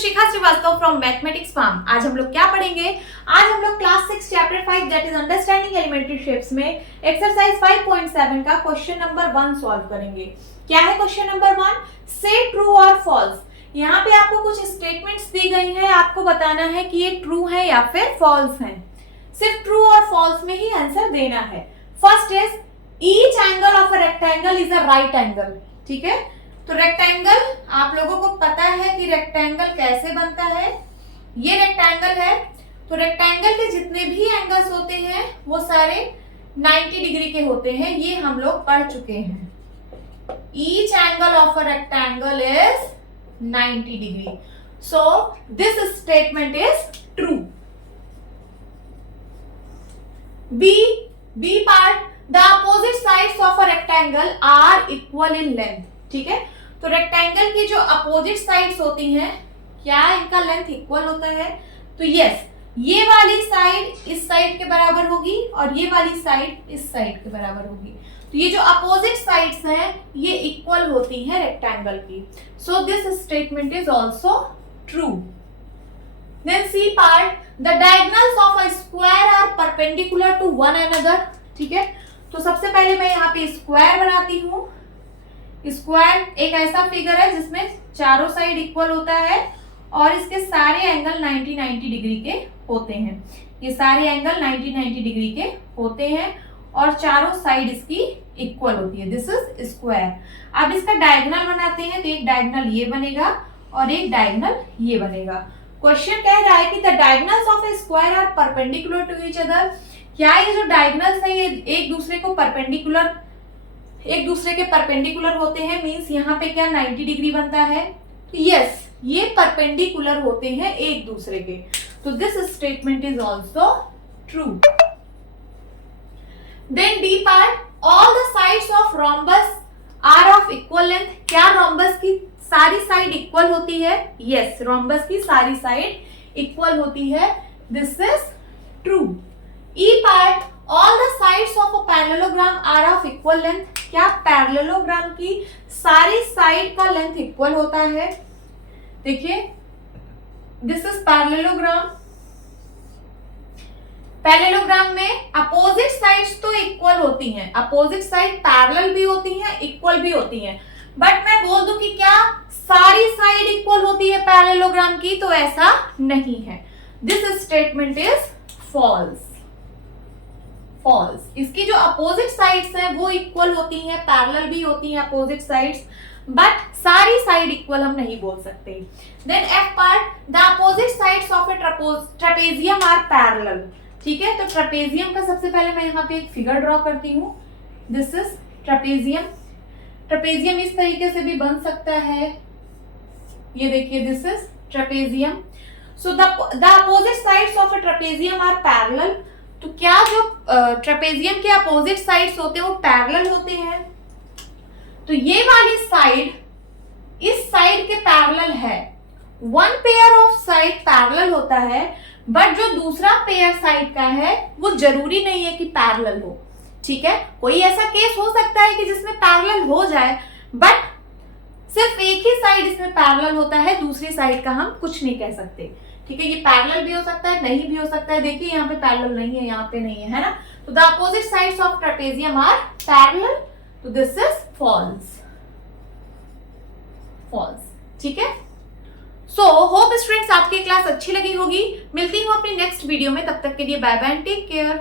Shikha Srivastava from mathematics farm. आज हम लोग क्या पढ़ेंगे? आज हम लोग class 6 chapter 5 that is understanding elementary shapes में एक्सरसाइज 5.7 का क्वेश्चन नंबर 1 सॉल्व करेंगे। क्या है क्वेश्चन नंबर 1? से ट्रू और फॉल्स। यहाँ पे आपको कुछ स्टेटमेंट्स दी गई है, आपको बताना है कि ये ट्रू है या फिर फॉल्स है। सिर्फ ट्रू और फॉल्स में ही आंसर देना है। First is each angle of a rectangle is a right angle. ठीक है, तो रेक्टेंगल आप लोगों को पता है कि रेक्टेंगल कैसे बनता है। ये रेक्टेंगल है, तो रेक्टेंगल के जितने भी एंगल्स होते हैं वो सारे 90 डिग्री के होते हैं। ये हम लोग पढ़ चुके हैं। Each angle of a rectangle is 90 degree. So this statement is true. B part, the opposite sides of a rectangle are equal in length. ठीक है, तो रेक्टेंगल की जो अपोजिट साइड्स होती हैं, क्या इनका लेंथ इक्वल होता है? तो यस, ये वाली साइड इस साइड के बराबर होगी और ये वाली साइड इस साइड के बराबर होगी। तो ये जो अपोजिट साइड्स हैं ये इक्वल होती हैं रेक्टेंगल की। So this statement is also true. Then C part, the diagonals of a square are perpendicular to one another. ठीक है, तो सबसे पहले मैं यहाँ पे स्क्वायर बनाती हूँ। स्क्वायर एक ऐसा फिगर है जिसमें चारों साइड इक्वल होता है और इसके सारे एंगल 90 डिग्री के होते हैं। ये सारे एंगल 90 डिग्री के होते हैं और चारों साइड इसकी इक्वल होती है। This is square. अब इसका डायगोनल बनाते हैं, तो एक डायगोनल ये बनेगा और एक डायगोनल ये बनेगा। क्वेश्चन कह रहा है कि the diagonals of a square are perpendicular to each other. क्या ये जो डायगोनल्स है ये एक दूसरे के परपेंडिकुलर होते हैं? मींस यहाँ पे क्या 90 डिग्री बनता है? तो यस, ये परपेंडिकुलर होते हैं एक दूसरे के। तो this statement is also true. Then D part, all the sides of rhombus are of equal length. क्या रोम्बस की सारी साइड इक्वल होती है? यस, रोम्बस की सारी साइड इक्वल होती है। This is true. E part, all the sides of a parallelogram are of equal length. क्या पैरेललोग्राम की सारी साइड का लेंथ इक्वल होता है? देखिए, दिस इज पैरेललोग्राम। पैरेललोग्राम में अपोजिट साइड्स तो इक्वल होती हैं, अपोजिट साइड पैरेलल भी होती हैं, इक्वल भी होती हैं। बट मैं बोल दूं कि क्या सारी साइड इक्वल होती है पैरेललोग्राम की? तो ऐसा नहीं है। This statement is false. False. इसकी जो अपोजिट साइड्स हैं वो इक्वल होती हैं, पैरेलल भी होती हैं अपोजिट साइड्स, बट सारी साइड इक्वल हम नहीं बोल सकते। Then F part, the opposite sides of a trapezium are parallel. ठीक है, तो ट्रेपेजियम का सबसे पहले मैं यहाँ पे एक फिगर ड्रॉ करती हूँ। This is trapezium. ट्रेपेजियम इस तरीके से भी बन सकता है, ये देखिए, this is trapezium. So the opposite sides of a trapezium are parallel. तो क्या जो ट्रेपेजियम के अपोजिट साइड्स होते हैं वो पैरेलल होते हैं? तो ये वाली साइड इस साइड के पैरेलल है। One pair of side parallel होता है, बट जो दूसरा पेयर साइड का है वो जरूरी नहीं है कि पैरेलल हो। ठीक है, कोई ऐसा केस हो सकता है कि जिसमें पैरेलल हो जाए, बट सिर्फ एक ही साइड इसमें पैरेलल होता है, दूसरी साइड का हम कुछ नहीं कह सकते। ठीक है, ये पैरेलल भी हो सकता है, नहीं भी हो सकता है। देखिए, यहाँ पे पैरेलल नहीं है, यहाँ पे नहीं है ना। तो the opposite sides of trapezium are parallel. तो दिस इज फॉल्स। फॉल्स। ठीक है, सो होप स्टूडेंट्स आपकी क्लास अच्छी लगी होगी। मिलती हूँ अपनी नेक्स्ट वीडियो में, तब तक के लिए bye bye and take care.